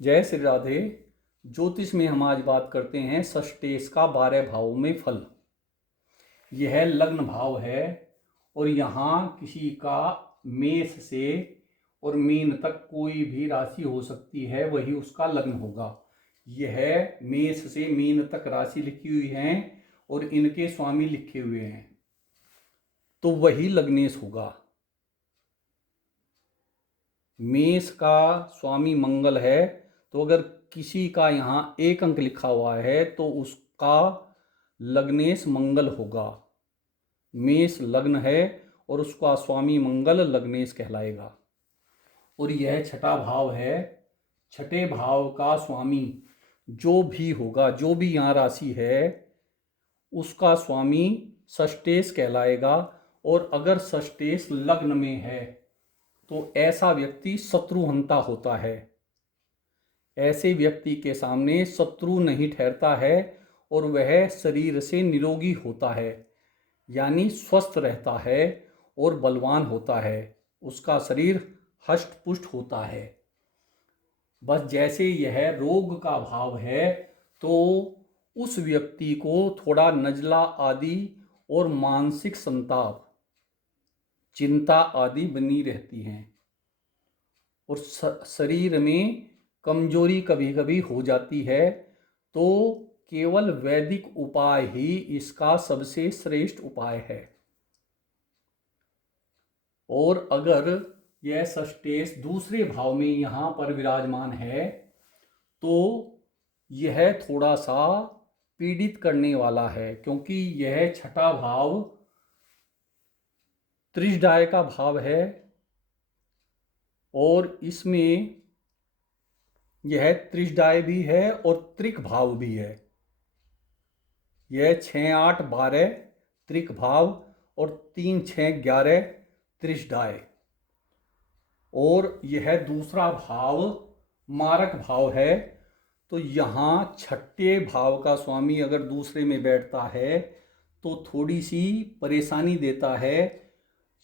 जय श्री राधे। ज्योतिष में हम आज बात करते हैं षष्ठेश का 12 भावों में फल। यह लग्न भाव है और यहाँ किसी का मेष से और मीन तक कोई भी राशि हो सकती है, वही उसका लग्न होगा। यह मेष से मीन तक राशि लिखी हुई है और इनके स्वामी लिखे हुए हैं, तो वही लग्नेश होगा। मेष का स्वामी मंगल है, तो अगर किसी का यहाँ 1 अंक लिखा हुआ है तो उसका लग्नेश मंगल होगा। मेष लग्न है और उसका स्वामी मंगल लग्नेश कहलाएगा। और यह छठा भाव है। छठे भाव का स्वामी जो भी होगा, जो भी यहाँ राशि है, उसका स्वामी षष्ठेश कहलाएगा। और अगर षष्ठेश लग्न में है तो ऐसा व्यक्ति शत्रुहंता होता है। ऐसे व्यक्ति के सामने शत्रु नहीं ठहरता है और वह शरीर से निरोगी होता है, यानी स्वस्थ रहता है और बलवान होता है। उसका शरीर हष्ट पुष्ट होता है। बस जैसे यह रोग का भाव है तो उस व्यक्ति को थोड़ा नजला आदि और मानसिक संताप, चिंता आदि बनी रहती हैं और शरीर में कमजोरी कभी कभी हो जाती है। तो केवल वैदिक उपाय ही इसका सबसे श्रेष्ठ उपाय है। और अगर यह षष्ठेश दूसरे भाव में यहाँ पर विराजमान है तो यह थोड़ा सा पीड़ित करने वाला है, क्योंकि यह छठा भाव त्रिशदाय का भाव है और इसमें यह त्रिशदाय भी है और त्रिक भाव भी है। यह 6, 8, 12 त्रिक भाव और 3, 6, 11 त्रिशदाय। और यह दूसरा भाव मारक भाव है। तो यहाँ छठे भाव का स्वामी अगर दूसरे में बैठता है तो थोड़ी सी परेशानी देता है।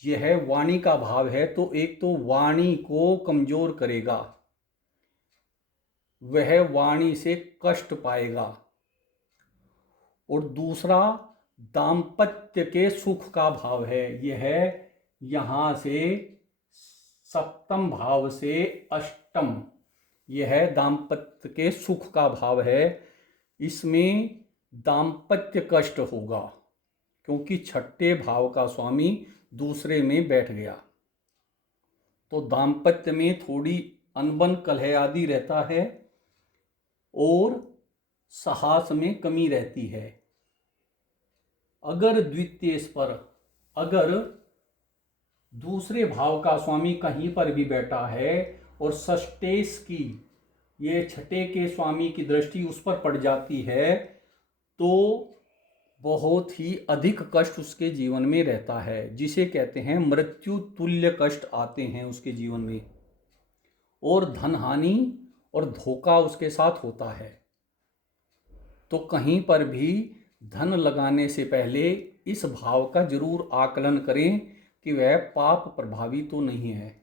यह वाणी का भाव है, तो एक तो वाणी को कमजोर करेगा, वह वाणी से कष्ट पाएगा। और दूसरा दाम्पत्य के सुख का भाव है। यह यहाँ से सप्तम भाव से अष्टम, यह दाम्पत्य के सुख का भाव है। इसमें दाम्पत्य कष्ट होगा क्योंकि छठे भाव का स्वामी दूसरे में बैठ गया। तो दाम्पत्य में थोड़ी अनबन कलह आदि रहता है और साहस में कमी रहती है। अगर द्वितीय पर अगर दूसरे भाव का स्वामी कहीं पर भी बैठा है और षष्ठेश की ये छठे के स्वामी की दृष्टि उस पर पड़ जाती है तो बहुत ही अधिक कष्ट उसके जीवन में रहता है, जिसे कहते हैं मृत्यु तुल्य कष्ट आते हैं उसके जीवन में। और धन हानि और धोखा उसके साथ होता है। तो कहीं पर भी धन लगाने से पहले इस भाव का जरूर आकलन करें कि वह पाप प्रभावी तो नहीं है।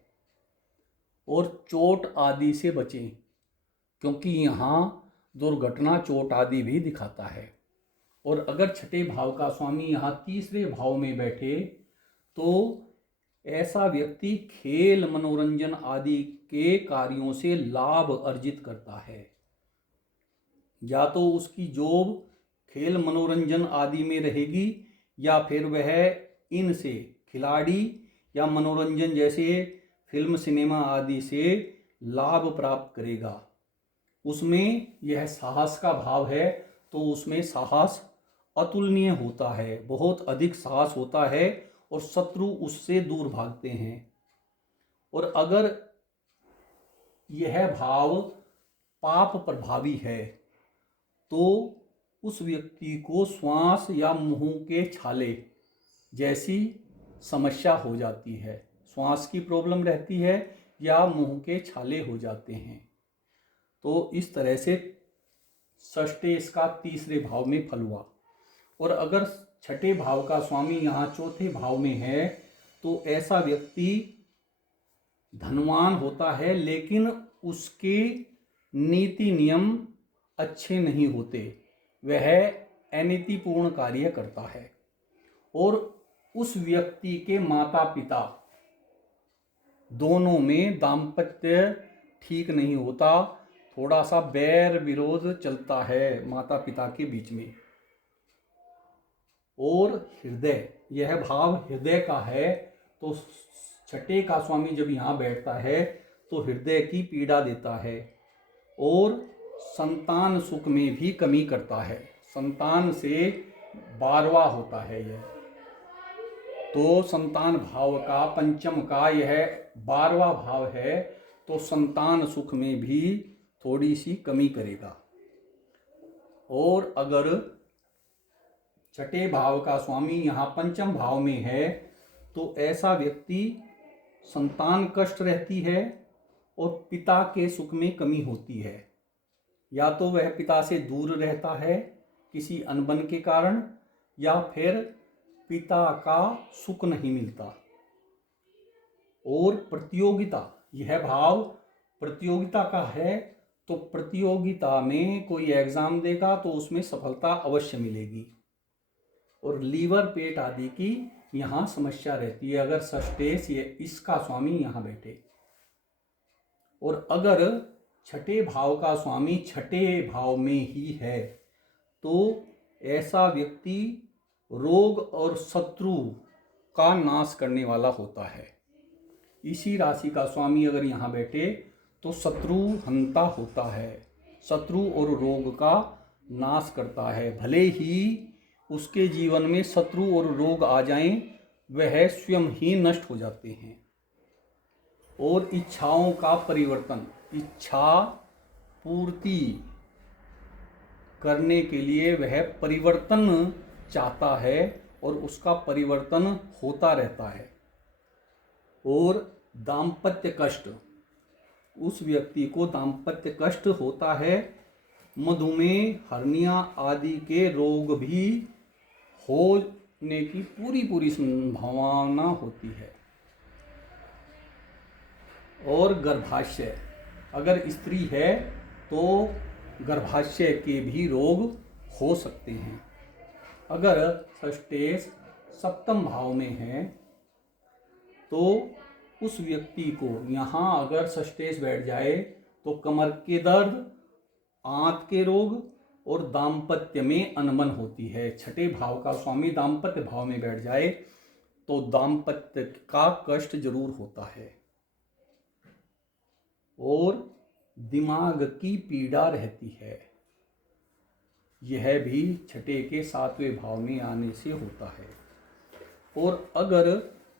और चोट आदि से बचें, क्योंकि यहाँ दुर्घटना चोट आदि भी दिखाता है। और अगर छठे भाव का स्वामी यहाँ तीसरे भाव में बैठे तो ऐसा व्यक्ति खेल मनोरंजन आदि के कार्यों से लाभ अर्जित करता है। या तो उसकी जॉब खेल मनोरंजन आदि में रहेगी या फिर वह इनसे खिलाड़ी या मनोरंजन जैसे फिल्म सिनेमा आदि से लाभ प्राप्त करेगा। उसमें यह साहस का भाव है, तो उसमें साहस अतुलनीय होता है, बहुत अधिक साहस होता है और शत्रु उससे दूर भागते हैं। और अगर यह भाव पाप प्रभावी है तो उस व्यक्ति को श्वास या मुंह के छाले जैसी समस्या हो जाती है। श्वास की प्रॉब्लम रहती है या मुंह के छाले हो जाते हैं। तो इस तरह से षष्ठेश का तीसरे भाव में फल हुआ। और अगर छठे भाव का स्वामी यहाँ चौथे भाव में है तो ऐसा व्यक्ति धनवान होता है, लेकिन उसके नीति नियम अच्छे नहीं होते, वह अनीतिपूर्ण कार्य करता है और उस व्यक्ति के माता पिता दोनों में दाम्पत्य ठीक नहीं होता, थोड़ा सा बैर विरोध चलता है माता पिता के बीच में। और हृदय, यह भाव हृदय का है, तो छठे का स्वामी जब यहाँ बैठता है तो हृदय की पीड़ा देता है और संतान सुख में भी कमी करता है। संतान से 12वां होता है यह, तो संतान भाव का पंचम का यह 12वां भाव है, तो संतान सुख में भी थोड़ी सी कमी करेगा। और अगर छठे भाव का स्वामी यहाँ पंचम भाव में है तो ऐसा व्यक्ति संतान कष्ट रहती है और पिता के सुख में कमी होती है। या तो वह पिता से दूर रहता है किसी अनबन के कारण, या फिर पिता का सुख नहीं मिलता। और प्रतियोगिता, यह भाव प्रतियोगिता का है, तो प्रतियोगिता में कोई एग्जाम देगा तो उसमें सफलता अवश्य मिलेगी। और लीवर पेट आदि की यहाँ समस्या रहती है अगर षष्ठेश ये इसका स्वामी यहाँ बैठे। और अगर छठे भाव का स्वामी छठे भाव में ही है तो ऐसा व्यक्ति रोग और शत्रु का नाश करने वाला होता है। इसी राशि का स्वामी अगर यहाँ बैठे तो शत्रु हंता होता है, शत्रु और रोग का नाश करता है। भले ही उसके जीवन में शत्रु और रोग आ जाएं, वह स्वयं ही नष्ट हो जाते हैं। और इच्छाओं का परिवर्तन, इच्छा पूर्ति करने के लिए वह परिवर्तन चाहता है और उसका परिवर्तन होता रहता है। और दाम्पत्य कष्ट, उस व्यक्ति को दाम्पत्य कष्ट होता है, मधुमेह, हर्निया आदि के रोग भी होने की पूरी संभावना होती है। और गर्भाशय, अगर स्त्री है तो गर्भाशय के भी रोग हो सकते हैं। अगर षष्ठेश सप्तम भाव में है तो उस व्यक्ति को यहाँ अगर षष्ठेश बैठ जाए तो कमर के दर्द, आंत के रोग और दाम्पत्य में अनबन होती है। छठे भाव का स्वामी दाम्पत्य भाव में बैठ जाए तो दाम्पत्य का कष्ट जरूर होता है। और दिमाग की पीड़ा रहती है, यह भी छठे के 7वें भाव में आने से होता है। और अगर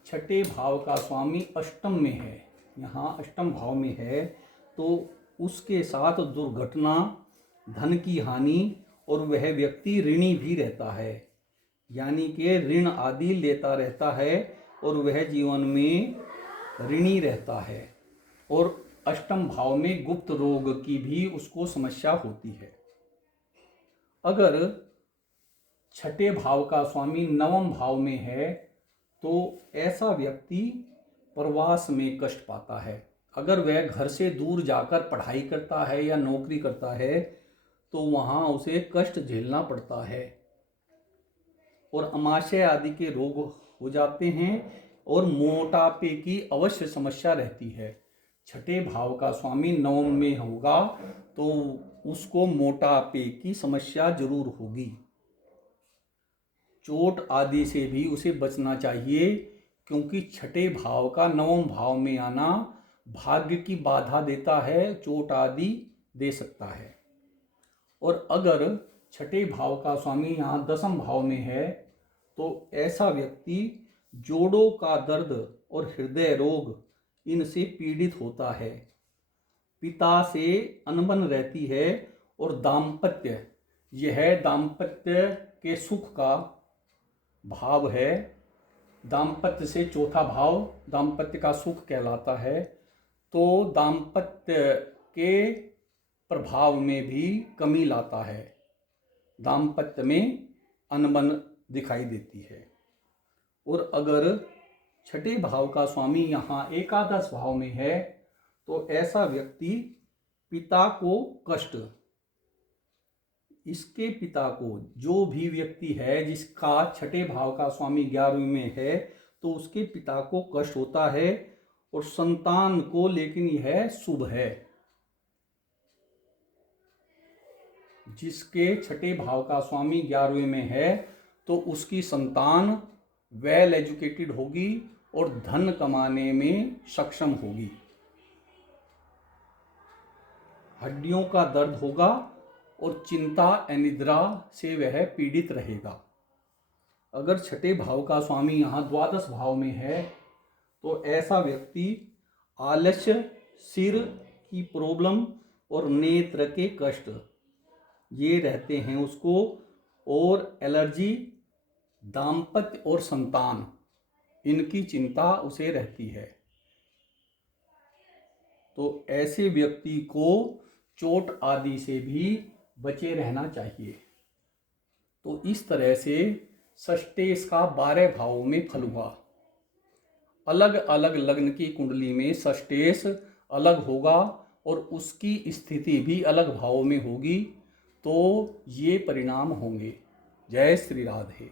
छठे भाव का स्वामी अष्टम में है, यहाँ अष्टम भाव में है, तो उसके साथ दुर्घटना, धन की हानि और वह व्यक्ति ऋणी भी रहता है, यानी कि ऋण आदि लेता रहता है और वह जीवन में ऋणी रहता है। और अष्टम भाव में गुप्त रोग की भी उसको समस्या होती है। अगर छठे भाव का स्वामी नवम भाव में है तो ऐसा व्यक्ति प्रवास में कष्ट पाता है। अगर वह घर से दूर जाकर पढ़ाई करता है या नौकरी करता है तो वहाँ उसे कष्ट झेलना पड़ता है और अमाशय आदि के रोग हो जाते हैं और मोटापे की अवश्य समस्या रहती है। छठे भाव का स्वामी नवम में होगा तो उसको मोटापे की समस्या जरूर होगी। चोट आदि से भी उसे बचना चाहिए, क्योंकि छठे भाव का नवम भाव में आना भाग्य की बाधा देता है, चोट आदि दे सकता है। और अगर छठे भाव का स्वामी यहाँ दसम भाव में है तो ऐसा व्यक्ति जोड़ों का दर्द और हृदय रोग इनसे पीड़ित होता है, पिता से अनबन रहती है और दाम्पत्य, यह दाम्पत्य के सुख का भाव है। दाम्पत्य से चौथा भाव दाम्पत्य का सुख कहलाता है, तो दाम्पत्य के प्रभाव में भी कमी लाता है, दाम्पत्य में अनबन दिखाई देती है। और अगर छठे भाव का स्वामी यहाँ एकादश भाव में है तो ऐसा व्यक्ति पिता को कष्ट, इसके पिता को, जो भी व्यक्ति है जिसका छठे भाव का स्वामी 11वीं में है, तो उसके पिता को कष्ट होता है, और संतान को लेकिन यह शुभ है। जिसके छठे भाव का स्वामी 11वीं में है तो उसकी संतान वेल एजुकेटेड होगी और धन कमाने में सक्षम होगी। हड्डियों का दर्द होगा और चिंता अनिद्रा से वह पीड़ित रहेगा। अगर छठे भाव का स्वामी यहाँ द्वादश भाव में है तो ऐसा व्यक्ति आलस्य, सिर की प्रॉब्लम और नेत्र के कष्ट ये रहते हैं उसको, और एलर्जी, दाम्पत्य और संतान इनकी चिंता उसे रहती है। तो ऐसे व्यक्ति को चोट आदि से भी बचे रहना चाहिए। तो इस तरह से षष्टेश का 12 भावों में फल हुआ। अलग अलग लग्न की कुंडली में षष्टेश अलग होगा और उसकी स्थिति भी अलग भावों में होगी, तो ये परिणाम होंगे। जय श्री राधे।